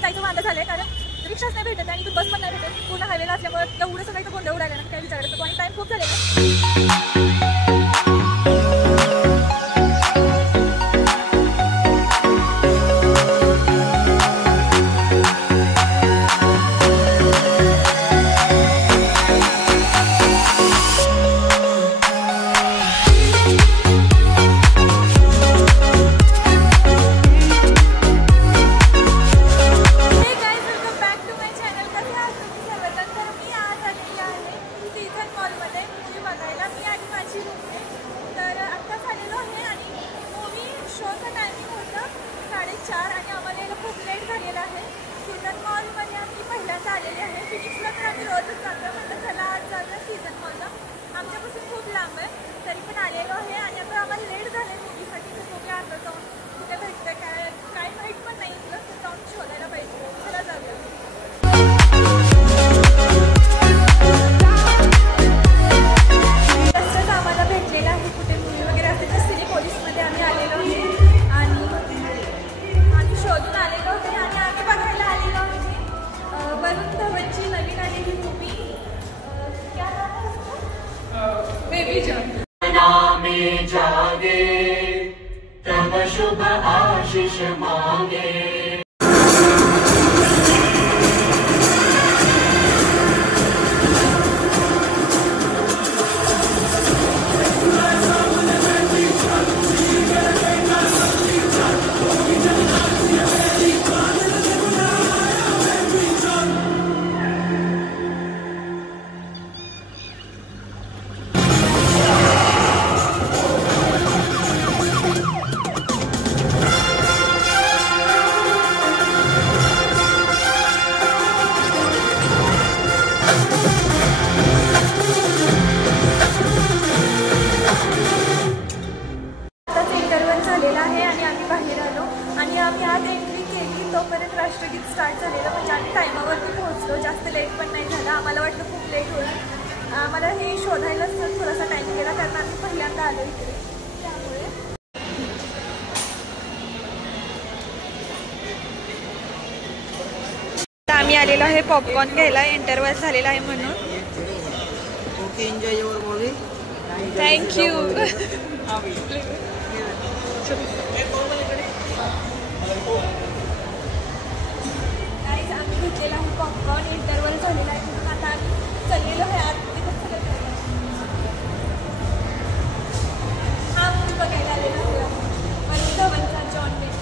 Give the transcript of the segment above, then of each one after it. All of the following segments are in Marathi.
जायचं वांदा झालंय कारण रिक्षाच नाही भेटत आणि बस पण नाही भेटत. पूर्ण हायवेला असल्यामुळे एवढं सगळं इथं गोंधळ उडायला ना काही विचारायचं आणि टाइम खूप झालेला. शुभ आशीष मांगे। तोपर्यंत राष्ट्रगीत स्टार्ट झालेलं म्हणजे आम्ही टायमावरती पोहोचलो. जास्त लेट पण नाही झाला. आम्हाला वाटलं खूप लेट होईल. आम्हाला हे शोधायलाच थोडासा टाईम गेला कारण आम्ही पहिल्यांदा आलो इकडे. त्यामुळे आम्ही आलेलो आहे पॉपकॉर्न घ्यायला. इंटरव्हल झालेला आहे म्हणून. Okay, enjoy your movie. Thank you. आम्ही घेतलेला आहे पॉपकॉर्न. इंटरव्हल झालेला आहे म्हणून आता आम्ही चाललेलो आहे आत. हा मूवी बघायला आलेला आहे आणि धवनचा जॉन विक.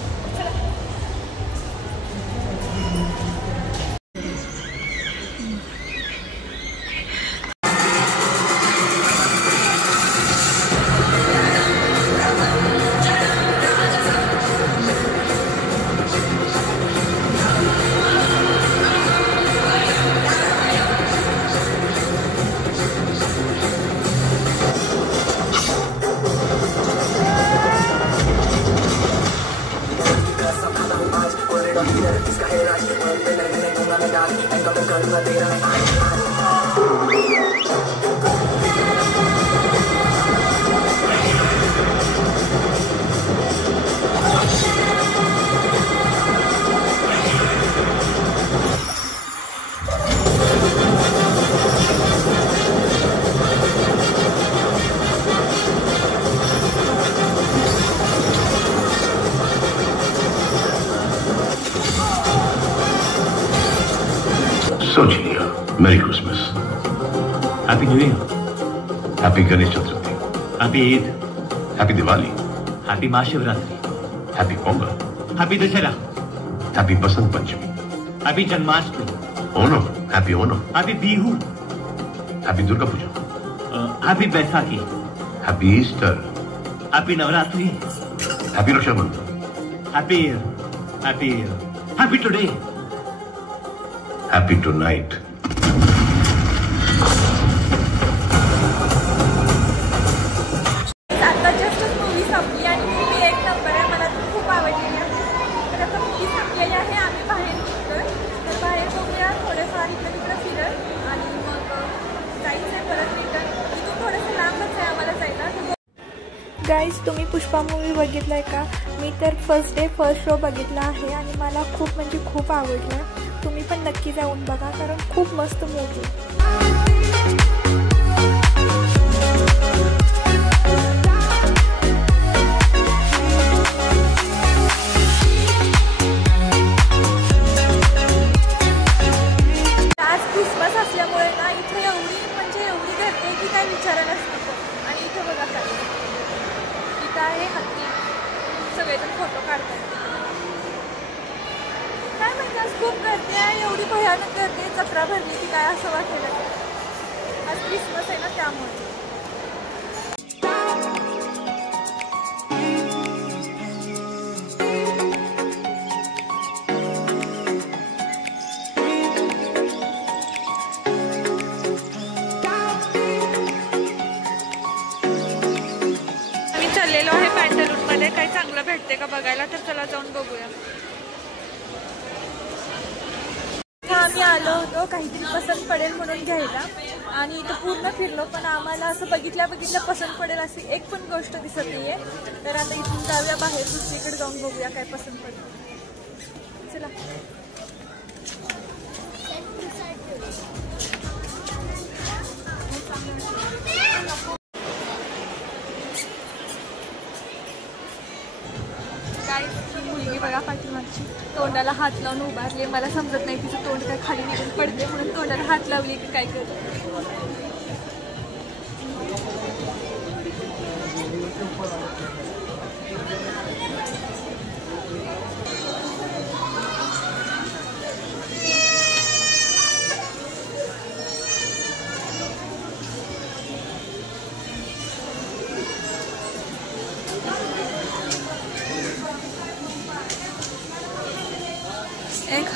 सोचिए, merry Christmas, happy new year, happy Ganesh Chaturthi, happy Eid, happy Diwali, happy Mahashivratri, happy Pongal, happy Dussehra, happy Basant Panchami, happy Janmashtami, Onam, happy Onam, happy Bihu, happy Durga Puja, happy Baisakhi, happy Easter, happy Navratri, happy Rakshabandhan, happy happy today, happy tonight. आता जस्टच मूवी संपली आणि मूवी एक नंबर आहे. मला तर खूप आवडलेली आहे. तर आता मूवी संपलेली आहे. आम्ही बाहेर निघतोय. तर बाहेर बघूया थोडेफार इकडे तिकडे फिरत आणि मग जायचं आहे परत रिटर्न. इथून थोडंसं लांबच आहे आम्हाला जायला. गाईज, तुम्ही पुष्पा मूवी बघितलाय का? मी तर फर्स्ट डे फर्स्ट शो बघितला आहे आणि मला खूप म्हणजे खूप आवडलं. तुम्ही पण नक्की जाऊन बघा कारण खूप मस्त मूवी. आज क्रिसमस असल्यामुळे ना इथे एवढी गर्दी आहे की काय विचारायलाच नको. आणि इथे बघा काय, इथं आहे हत्ती, सगळेजण फोटो काढतात. काय माहिती आज खूप गर्दी आहे, एवढी भयानक गर्दी आहे, जत्रा भरली की काय असं वाटायला. आज क्रिसमस आहे ना त्यामुळे. चाललेलो आहे पॅन्टलूनमध्ये, काही चांगलं भेटते का बघायला, तर चला जाऊन बघूया. आम्ही आलो होतो काहीतरी पसंत पडेल म्हणून घ्यायला आणि इथं पूर्ण फिरलो पण आम्हाला असं बघितल्या पसंत पडेल अशी एक पण गोष्ट दिसत नाहीये. तर आता इथून जाऊया बाहेर, दुसरीकडे जाऊन बघूया काय पसंत पडेल. चला. मुलगी बघा पाठीमागची तोंडाला हात लावून उभारली. मला समजत नाही तिचं तोंड काय खाली निघून पडते म्हणून तोंडाला हात लावली की काय करते.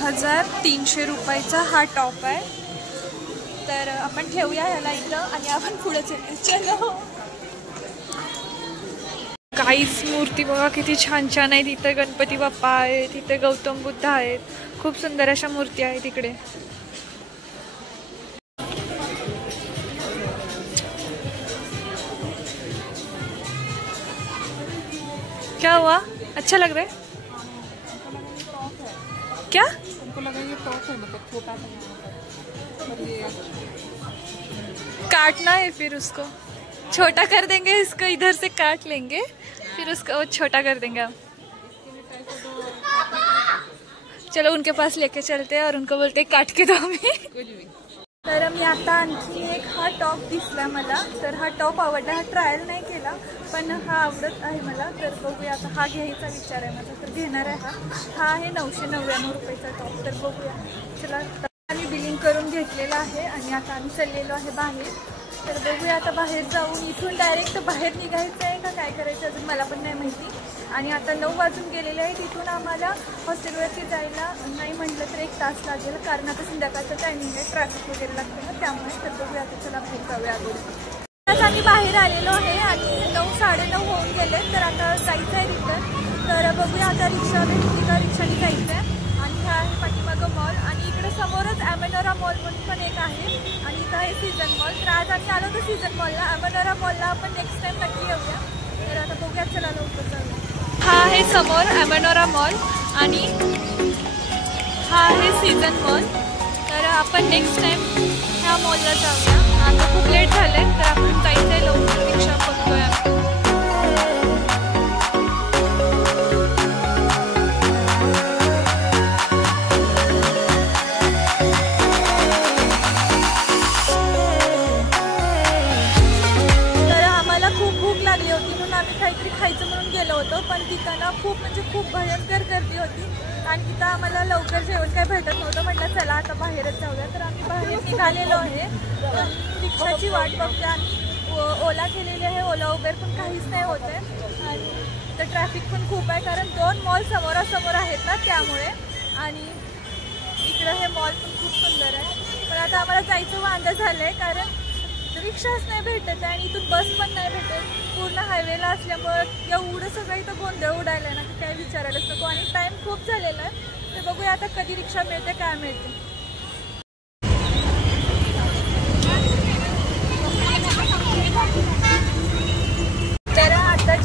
₹1300 रुपयाचा हा टॉप आहे. तर आपण ठेवूया ह्याला इथं आणि आपण पुढे चलो. काहीच मूर्ती बघा किती छान छान आहे. तिथे गणपती बाप्पा आहे, तिथे गौतम बुद्ध आहेत, खूप सुंदर अशा मूर्ती आहेत तिकडे. क्या हुआ? अच्छा लग रहा है क्या? काटना है फिर उसको छोटा कर देंगे. इसको इधर से काट लेंगे फिर उसको छोटा कर देंगे हम. चलो उनके पास लेके चलते हैं और उनको बोलते हैं काट के दो हमें. तर मी आता आणखी एक हा टॉप दिसला मला. तर हा टॉप आवडला. हा ट्रायल नाही केला पण हा आवडत आहे मला. तर बघूया आता हा घ्यायचा विचार आहे माझा. तर घेणार आहे हा आहे ₹999 रुपयाचा टॉप. तर बघूया. चला आम्ही बिलिंग करून घेतलेलं आहे आणि आता आम्ही चाललेलो आहे बाहेर. तर बघूया आता बाहेर जाऊन इथून डायरेक्ट बाहेर निघायचं आहे का काय करायचं अजून मला पण नाही माहिती. आणि आता 9 वाजून गेलेले आहे. तिथून आम्हाला हॉस्टेलवरती जायला नाही म्हटलं तर 1 तास लागेल कारण आता संध्याकाळचं टायमिंग आहे, ट्रॅफिक वगैरे लागतं ना त्यामुळे. तर बघूया आता चला बाहेर जाऊया अगोदर. आज आम्ही बाहेर आलेलो आहे आणि 9 साडेनऊ होऊन गेले. तर आता जायचं आहे रिटर्न. तर बघूया आता रिक्षा भेटली का रिक्षाने जायचं आहे. आणि हा आहे पाठीमागं मॉल आणि इकडे समोरच ॲमेनोरा मॉल म्हणून पण एक आहे आणि इथं आहे सीझन मॉल. तर आज आम्ही आलो होतो सीझन मॉलला. ॲमेनोरा मॉलला आपण नेक्स्ट टाइम नक्की येऊया. तर आता बघूया चला लवकर जाऊया. हा आहे समोर ॲमेनोरा मॉल आणि हा आहे सीझन मॉल. तर आपण नेक्स्ट टाइम ह्या मॉलला जाऊया. आता खूप लेट झालं आहे तर आपण जायचं आहे लवकर. रिक्षा बघतोय आम्ही. लागली होती म्हणून आम्ही काहीतरी खायचं म्हणून गेलो होतो पण तिथं ना खूप म्हणजे खूप भयंकर गर्दी होती आणि तिथं आम्हाला लवकर जेवण काय भेटत नव्हतं. म्हटलं चला आता बाहेरच जाऊया. तर आम्ही बाहेर निघालेलो आहे. रिक्षाची वाट बघते. आम्ही ओला केलेली आहे. ओला उबेर पण काहीच नाही होत आहे आणि तर ट्रॅफिक पण खूप आहे कारण 2 मॉल समोरासमोर आहेत ना त्यामुळे. आणि इकडं हे मॉल पण खूप सुंदर आहे. पण आता आम्हाला जायचं वांदं झालं आहे कारण रिक्षाच नाही भेटत आहे आणि इथून बस पण नाही भेटत. पूर्ण हायवेला असल्यामुळं एवढं सगळं इथं गोंधळ उडायला आहे ना की काय विचारायलाच नको. आणि टाईम खूप झालेला आहे. तर बघूया आता कधी रिक्षा मिळते काय मिळते. तर आता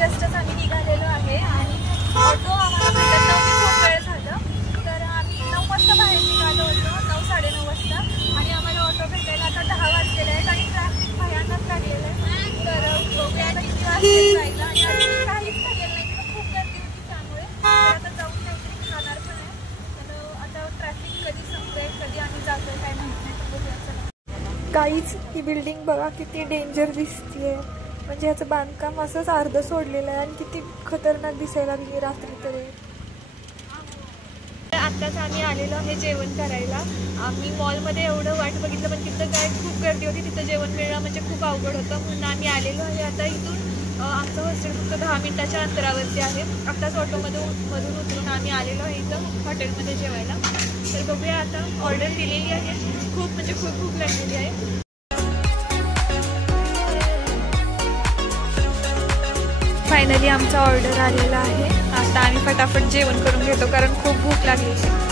बिल्डिंग बघा किती डेंजर दिसतीये, म्हणजे ह्याचं बांधकाम असंच अर्ध सोडलेलं आहे आणि किती खतरनाक दिसायला लागली रात्री तरी. आत्ताच आम्ही आलेलो आहे जेवण करायला. आम्ही मॉलमध्ये एवढं वाट बघितलं पण तिथं काय खूप गर्दी होती, तिथं जेवण मिळणं म्हणजे खूप अवघड होतं, म्हणून आम्ही आलेलो आहे. आता इथून आमचं हॉस्टेल फक्त 10 मिनिटाच्या अंतरावरती आहे. आत्ताच ऑटोमधून उतरून आम्ही आलेलो आहे इथं हॉटेलमध्ये जेवायला. तर बघूया आता, ऑर्डर दिलेली आहे, खूप म्हणजे खूप भूक लागलेली आहे. फायनली आमचा ऑर्डर आलेला आहे. आता आम्ही फटाफट जेवण करून घेतो कारण खूप भूक लागली.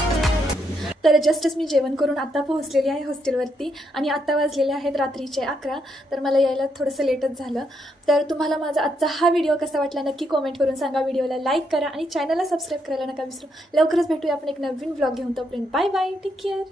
तर जस्टच मी जेवण करून आता पोहोचलेली आहे हॉस्टेलवरती आणि आता वाजलेले आहेत रात्रीचे 11. तर मला यायला थोडंसं लेटच झालं. तर तुम्हाला माझा आजचा हा व्हिडिओ कसा वाटला नक्की कमेंट करून सांगा. व्हिडिओला लाईक करा आणि चॅनलला सबस्क्राईब करायला नका विसरू. लवकरच भेटूया आपण एक नवीन व्लॉग घेऊन. तोपर्यंत बाय बाय, टेक केअर.